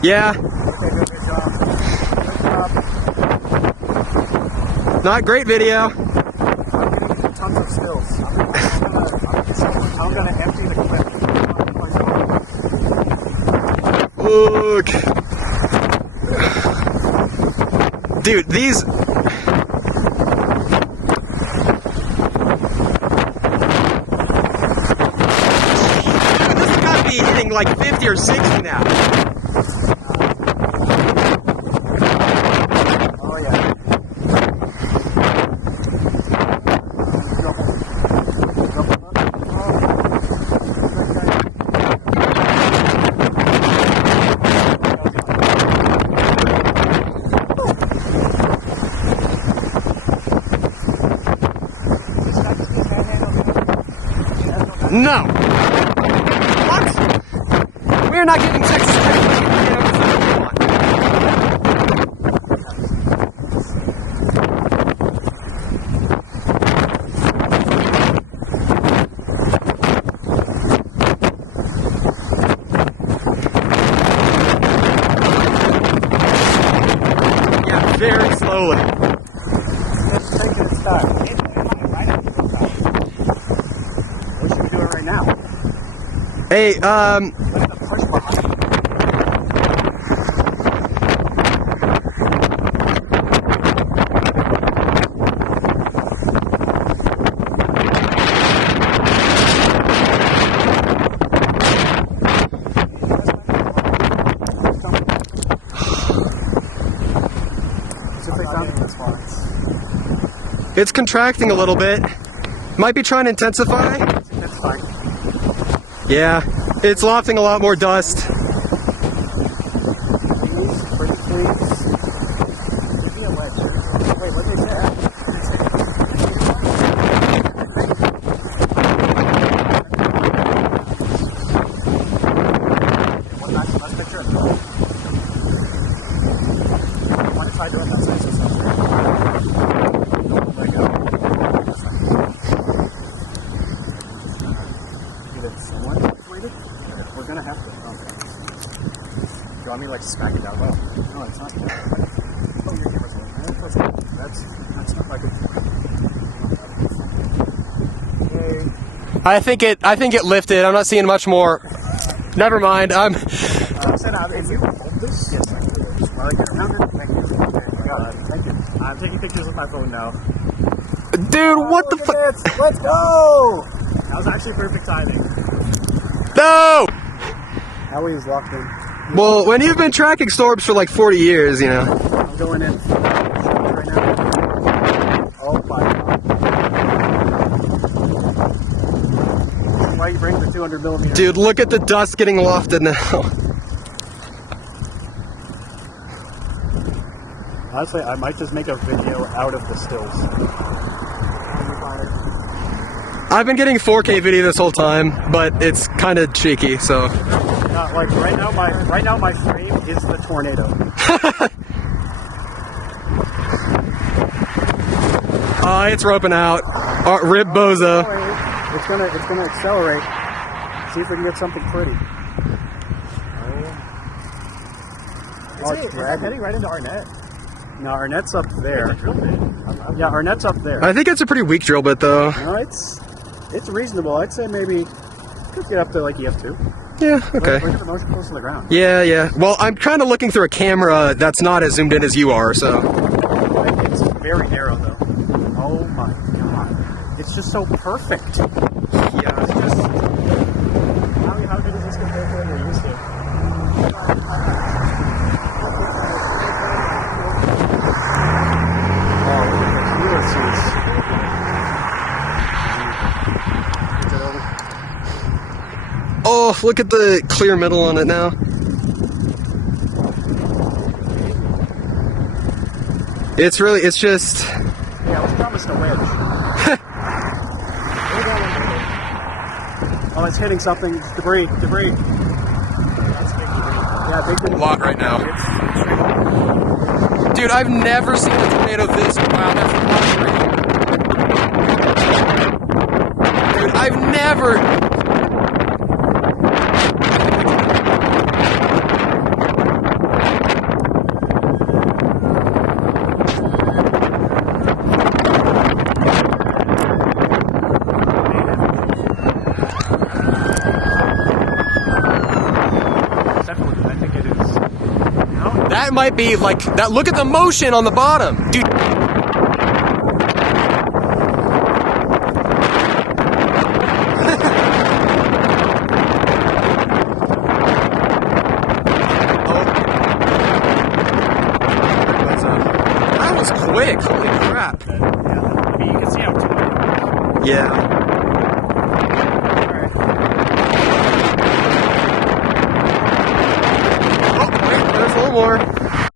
Yeah. Okay, good job. Good job. Not great video. I'm getting tons of stills. I'm gonna empty the clip. Look. Dude, these... hitting like 50 or 60 now. Oh yeah. No. We're not giving Texas Tech. Yeah, very slowly. It's taking its time. What should we do it right now? Hey, it's contracting a little bit. Might be trying to intensify. That's fine. Yeah, it's lofting a lot more dust. Wait, what did they say? One last picture. I want to try doing that size or something. We're gonna have to. Okay. Do you want me to like smack it down low? No, it's not. Oh, your camera's on. That's not like a. I think it lifted. I'm not seeing much more. Never mind. If you hold this, yes, I can. Thank you. Thank you. I'm taking pictures with my phone now. Dude, what the fuck? Let's go! That was actually perfect timing. No! Now he was locked in. Well, when you've been tracking storms for like 40 years, you know. I'm going in right now. Oh my god. Why are you bringing the 200 millimeter? Dude, look at the dust getting lofted now. Honestly, I might just make a video out of the stills. I've been getting 4K video this whole time, but it's kind of cheeky, so. Like right now my frame is the tornado. It's roping out. Rib bozo. It's gonna accelerate. See if we can get something pretty. It's heading right into Arnett. No, Arnett's up there. Yeah, Arnett's up there. I think it's a pretty weak drill bit, though. No, it's reasonable. I'd say maybe could get up to like EF2. Yeah, okay. Look at the motion close to the ground. Yeah. Well, I'm kind of looking through a camera that's not as zoomed in as you are, so. It's very narrow, though. Oh my god. It's just so perfect. Yeah. It's just... How good is this compared to what you're used to? Oh, look at the Ulysses. Oh, look at the clear middle on it now. It's just... Yeah, let's promise a wedge. Oh, it's hitting something. It's debris. That's big debris. Yeah, big debris. A lot right now. Dude, I've never seen a tornado this wild. That's Dude, I've never... That might be like that. Look at the motion on the bottom, dude. That was quick. Holy crap. Yeah. I mean, you can see how it's going. Yeah.